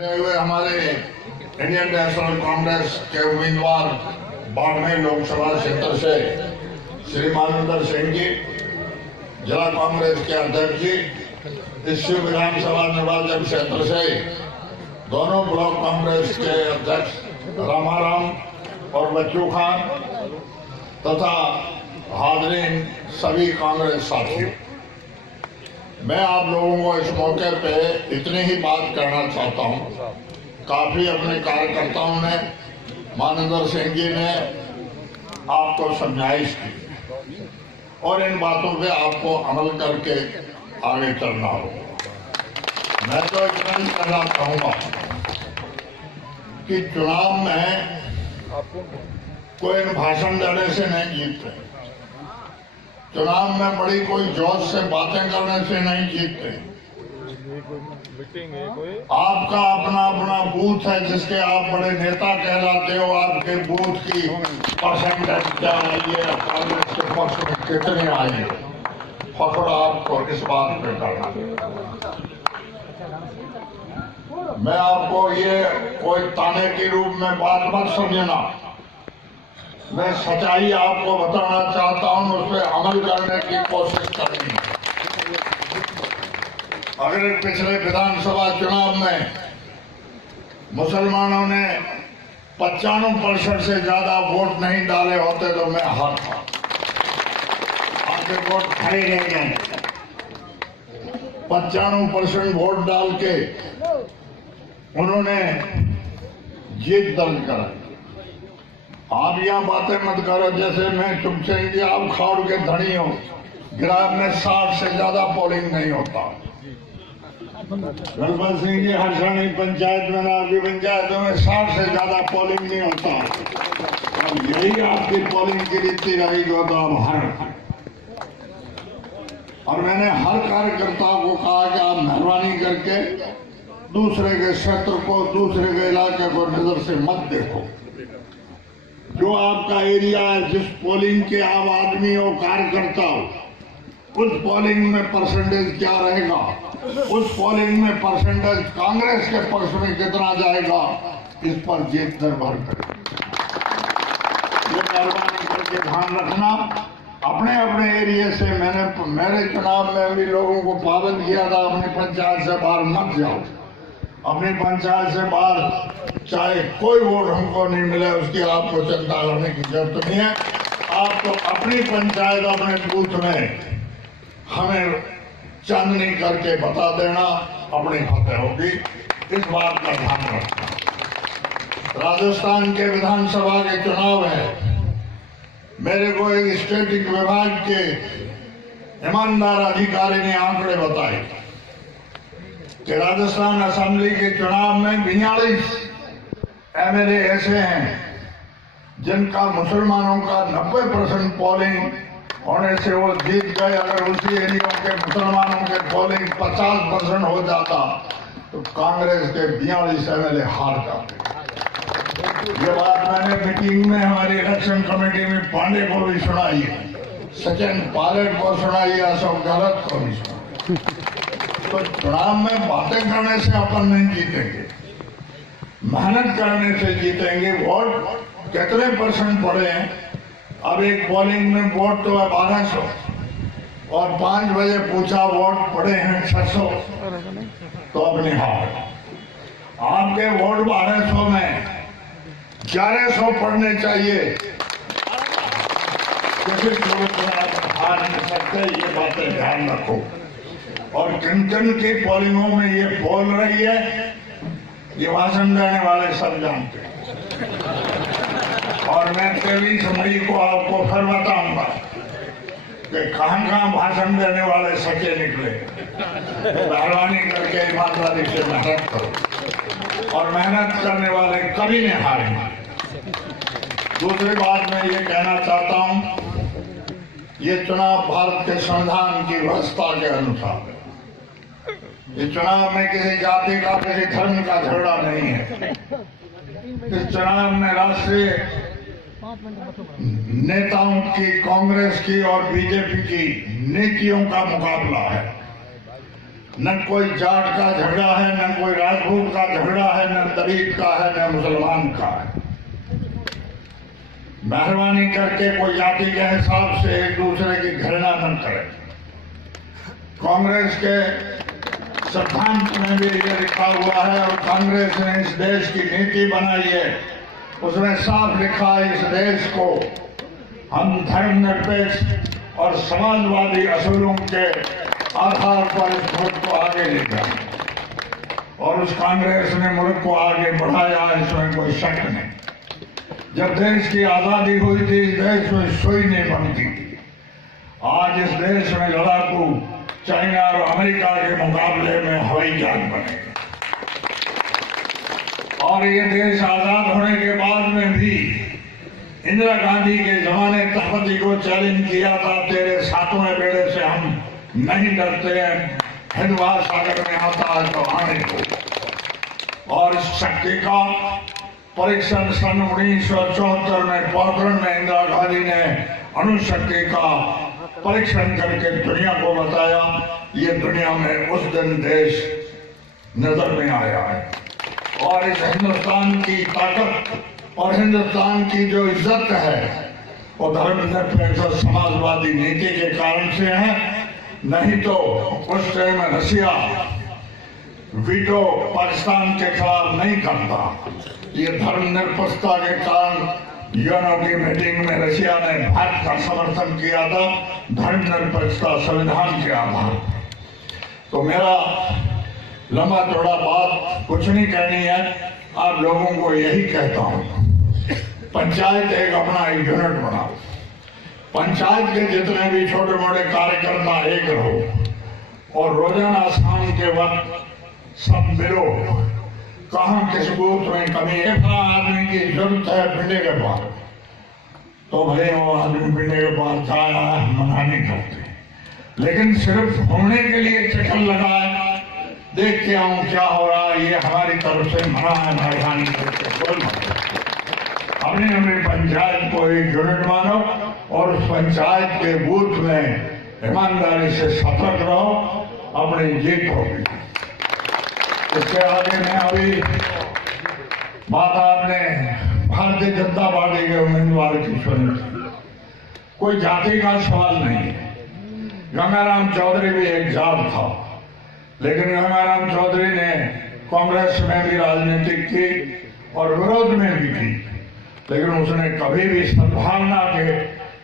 हुए हमारे Indian national Congress के उम्मीदवार बाड़मेर लोकसभा क्षेत्र से श्री मानवेंद्र सिंह जी, जिला कांग्रेस के अध्यक्ष जी, इस विधानसभा निर्वाचन क्षेत्र से दोनों ब्लॉक कांग्रेस के अध्यक्ष रामाराम और बच्चू खान तथा हाजरीन सभी कांग्रेस साथियों, मैं आप लोगों को इस मौके पे इतनी ही बात कहना चाहता हूँ। काफी अपने कार्यकर्ताओं ने, मानवेंद्र सिंह जी ने आपको समझाइश की और इन बातों पे आपको अमल करके आगे चलना होगा। मैं तो इतना ही कहना चाहूंगा कि चुनाव में कोई भाषण देने से नहीं जीतते, चुनाव में बड़ी कोई जोश से बातें करने से नहीं जीतते। आपका अपना अपना बूथ है जिसके आप बड़े नेता कहलाते हो। आपके बूथ की परसेंटेज क्या आई है, कांग्रेस के पक्ष में कितने आई है, फखर आपको इस बात पे करना। मैं आपको ये कोई ताने के रूप में बात मत समझना, मैं सच्चाई आपको बताना चाहता हूं, उस पर अमल करने की कोशिश करेंगे। अगर पिछले विधानसभा चुनाव में मुसलमानों ने 95% से ज्यादा वोट नहीं डाले होते तो मैं हारता। आपके वोट खड़े रह गए। 95% वोट डाल के उन्होंने जीत दर्ज कराई। आप यहाँ बातें मत करो जैसे मैं तुमसे कि आप खाड़ के धनी हो। ग्राम में 60 से ज्यादा पोलिंग नहीं होता। गणपत सिंह जी, हरसानी पंचायत में, आपकी पंचायतों में 60 से ज्यादा पोलिंग नहीं होता। अब यही आपकी पोलिंग की रीति रहेगी तो आप हर। और मैंने हर कार्यकर्ता को कहा कि आप मेहरबानी करके दूसरे के क्षेत्र को, दूसरे के इलाके को नजर से मत देखो। जो आपका एरिया है, जिस पोलिंग के आप आदमी हो, कार्यकर्ता हो, उस पोलिंग में परसेंटेज क्या रहेगा, उस पोलिंग में परसेंटेज कांग्रेस के पक्ष में कितना जाएगा, इस पर जीत निर्भर करेगी। ये मेहरबानी करके ध्यान रखना। अपने अपने एरिया से मेरे चुनाव में भी लोगों को पाबंद किया था, अपनी पंचायत से बाहर मत जाओ। अपनी पंचायत से बाहर चाहे कोई वोट हमको नहीं मिले, उसकी आपको चिंता करने की जरूरत नहीं है। आपको अपनी पंचायत, अपने बूथ में हमें चांदनी करके बता देना, अपनी फतेह होगी। इस बात का ध्यान रखना। राजस्थान के विधानसभा के चुनाव है। मेरे को एक स्टेटिक विभाग के ईमानदार अधिकारी ने आंकड़े बताए कि राजस्थान असेंबली के चुनाव में 42 एमएलए ऐसे हैं जिनका मुसलमानों का 90% पोलिंग होने से वो जीत गए। अगर उसी एरिया के मुसलमानों के पोलिंग 50% हो जाता तो कांग्रेस के 42 एमएलए हार जाते। ये बात मैंने मीटिंग में हमारी इलेक्शन कमेटी में पांडे को भी सुनाई है, सचिन पायलट को सुनाई है, अशोक गहलोत को भी सुनाई। तो चुनाव में बातें करने से अपन नहीं जीतेंगे, मेहनत करने से जीतेंगे। वोट कितने परसेंट पड़े हैं? अब एक पोलिंग में वोट तो है 1200 और 5 बजे पूछा वोट पड़े हैं 600, तो अपनी हार। आपके वोट 1200 में 1100 पड़ने चाहिए। किसी हार नहीं सकते, ये बातें ध्यान रखो। और किन किन की पोलिंगों में ये बोल रही है, ये भाषण देने वाले सब जानते हैं। और मैं 23 मई को आपको फिर बताऊंगा कि कहां भाषण देने वाले सच्चे निकले। मेहरबानी करके ईमानदारी से मेहनत करो, और मेहनत करने वाले कभी नहीं हारेंगे। दूसरी बात मैं ये कहना चाहता हूं, ये चुनाव भारत के संविधान की व्यवस्था के अनुसार है। ये चुनाव में किसी जाति का, किसी धर्म का झगड़ा नहीं है। इस चुनाव में राष्ट्रीय नेताओं की, कांग्रेस की और बीजेपी की नीतियों का मुकाबला है। न कोई जाट का झगड़ा है, न कोई राजपूत का झगड़ा तबीयत का है न मुसलमान का है। मेहरबानी करके कोई जाति के हिसाब से एक दूसरे की घृणा न करे। कांग्रेस के सिद्धांत में भी ये लिखा हुआ है और कांग्रेस ने इस देश की नीति बनाई है, उसमें साफ लिखा है इस देश को हम धर्मनिरपेक्ष और समाजवादी असूलों के आधार पर इस मुल्क को आगे ले जाए और उस कांग्रेस ने मुल्क को आगे बढ़ाया, इसमें कोई शक नहीं। जब देश की आजादी हुई थी इस देश में सुई नहीं बनती थी। आज इस देश में लड़ाकू चाइना और अमेरिका के मुकाबले में हवाई जहाज बने और ये देश आजाद होने के बाद में भी इंदिरा गांधी के जमाने तख्ती को चैलेंज किया था, तेरे सातवें बेड़े से हम नहीं डरते हैं, हिंद महासागर में आता है तो आने को। और इस शक्ति का परीक्षण सन 1974 में पोखरण में इंदिरा गांधी ने अणुशक्ति का परीक्षण करके दुनिया को बताया। ये दुनिया में उस दिन देश नजर में आया है और इस हिंदुस्तान की ताकत और हिंदुस्तान की जो इज्जत है वो धर्मनिरपेक्ष और समाजवादी नीति के कारण से है। नहीं तो उस टाइम में रशिया वीटो पाकिस्तान के खिलाफ नहीं करता। ये धर्मनिरपेक्षता के कारण यूएनओ की मीटिंग में रशिया ने भारत का समर्थन किया था, धर्मनिरपेक्षता संविधान के आधार पर। तो मेरा लंबा चौड़ा बात कुछ नहीं कहनी है, आप लोगों को यही कहता हूँ, पंचायत एक अपना एक यूनिट बनाओ। पंचायत के जितने भी छोटे मोटे कार्यकर्ता एक रहो और रोजाना शाम के वक्त सब मिलो। कहाँ किस बूथ में कमी है, आदमी की जरूरत है पिंडे के पास, तो भाई वो आदमी पिंडे के पास जाया है, मना नहीं करते। लेकिन सिर्फ घूमने के लिए चक्कर लगाए, देख के आऊं क्या हो रहा है, ये हमारी तरफ से मना है, मेहरबानी करके कोई मत। अपनी अपनी पंचायत को एक यूनिट मानो और उस पंचायत के बूथ में ईमानदारी से सतर्क रहो, अपनी जीत होगी। इसके आगे में अभी बात आपने भारतीय जनता पार्टी के उम्मीदवार की सुनी थी, कोई जाति का सवाल नहीं है। गंगाराम चौधरी भी एक जाट था, लेकिन गंगाराम चौधरी ने कांग्रेस में भी राजनीति की और विरोध में भी की, लेकिन उसने कभी भी सद्भावना के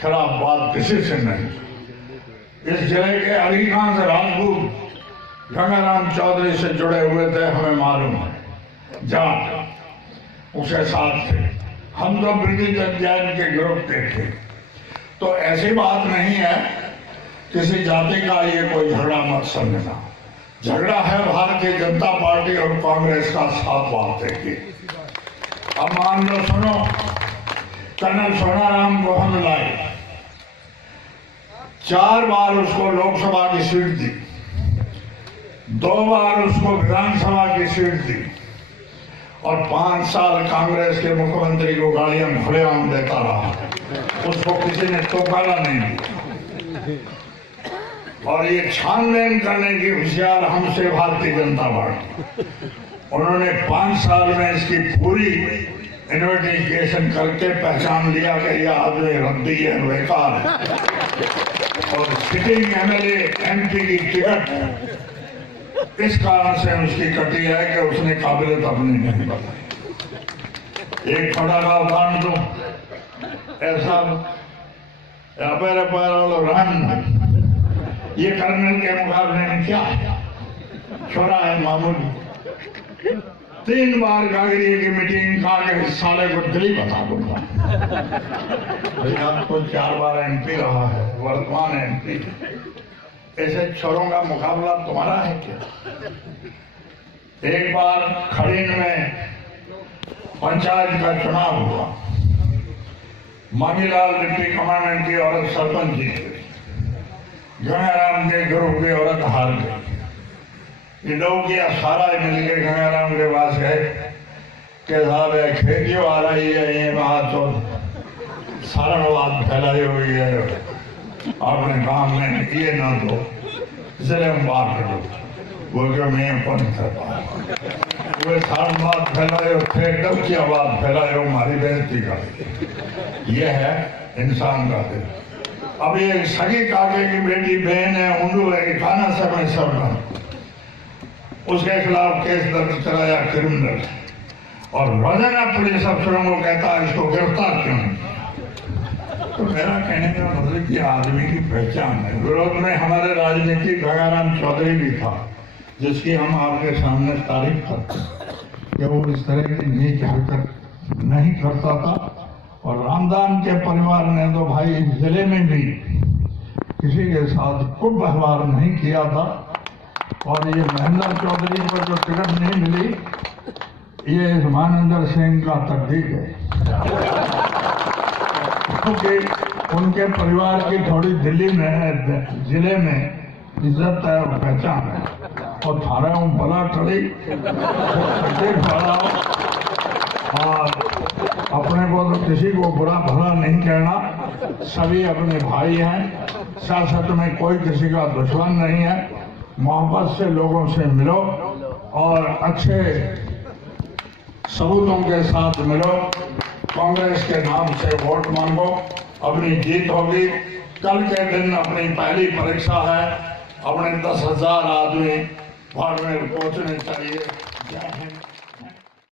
खिलाफ बात किसी से नहीं। इस जिले के अधिकांश राजपूत गंगाराम चौधरी से जुड़े हुए थे, हमें मालूम है, जाट उसके साथ थे। हम तो ब्रिटिश अध्ययन के ग्रुप के थे। तो ऐसी बात नहीं है किसी जाति का ये कोई झगड़ा मत समझना। झगड़ा है भारतीय जनता पार्टी और कांग्रेस का साथ बांटने की। अब मान लो, सुनो, कर्नल सोनाराम को हम लाए, 4 बार उसको लोकसभा की सीट दी, 2 बार उसको विधानसभा की सीट दी और 5 साल कांग्रेस के मुख्यमंत्री को गालियां खुलेआम देता रहा। उसको किसी ने टोकारा नहीं दिया। और ये छानबीन करने की होशियार हमसे भारतीय जनता पार्टी, उन्होंने 5 साल में इसकी पूरी इन्वेस्टिगेशन करके पहचान लिया कि यह आदमी रद्दी है, बेकार है। और सिटिंग एमएलए एमपी की टिकट इस कारण से उसकी कटी है कि उसने काबिलियत अपनी नहीं बताई। एक छोटा सा उदाहरण दूं, ऐसा ये कर्नल के मुकाबले में क्या है, छोरा है मामूली। 3 बार कागरिया की मीटिंग का साले को दिल्ली बता दूंगा। आपको 4 बार एमपी रहा है, वर्तमान एमपी। ऐसे छोरों का मुकाबला तुम्हारा है क्या? एक बार खड़ीन में पंचायत का चुनाव हुआ, मांगीलाल डिप्टी कमांडेंट की औरत सरपंच जीत गई, गंगाराम के ग्रुप की औरत हार गई। लोग सारा मिल के गंगाराम के पास गए कि साहब खेतियों आ रही है, ये बात तो सारा बात फैलाई हुई है, अपने काम में ये ना दो, इसलिए हम बात करो। वो मैं अपन करता वे सारी बात फैलायो थे कब की आवाज फैलायो हमारी बेइज्जती कर। ये है इंसान का दिल। अब ये सगी काके की बेटी बहन है उर्दू है खाना समय सरना, उसके खिलाफ केस दर्ज कराया क्रिमिनल, और रोजाना पुलिस अफसरों को कहता है इसको गिरफ्तार क्यों नहीं। तो मेरा कहने का मतलब कि आदमी की पहचान है। विरोध में हमारे राजनीतिक गंगाराम चौधरी भी था, जिसकी हम आपके सामने तारीफ करते कि वो इस तरह की नीच हरकत नहीं करता था। और रामदान के परिवार ने तो भाई इस जिले में भी किसी के साथ खूब व्यवहार नहीं किया था। और ये महेंद्र चौधरी को जो टिकट नहीं मिली, ये इस मानवेंद्र सिंह का तकदीर है, क्योंकि उनके परिवार की थोड़ी दिल्ली में जिले में इज्जत है और पहचान है। और थारा बला टड़ी और अपने को तो किसी को बुरा भला नहीं कहना, सभी अपने भाई हैं। सियासत में कोई किसी का दुश्मन नहीं है। मोहब्बत से लोगों से मिलो और अच्छे सबूतों के साथ मिलो। कांग्रेस के नाम से वोट मांगो, अपनी जीत होगी। कल के दिन अपनी पहली परीक्षा है, अपने 10,000 आदमी बाड़मेर पहुंचने चाहिए। जय हिंद।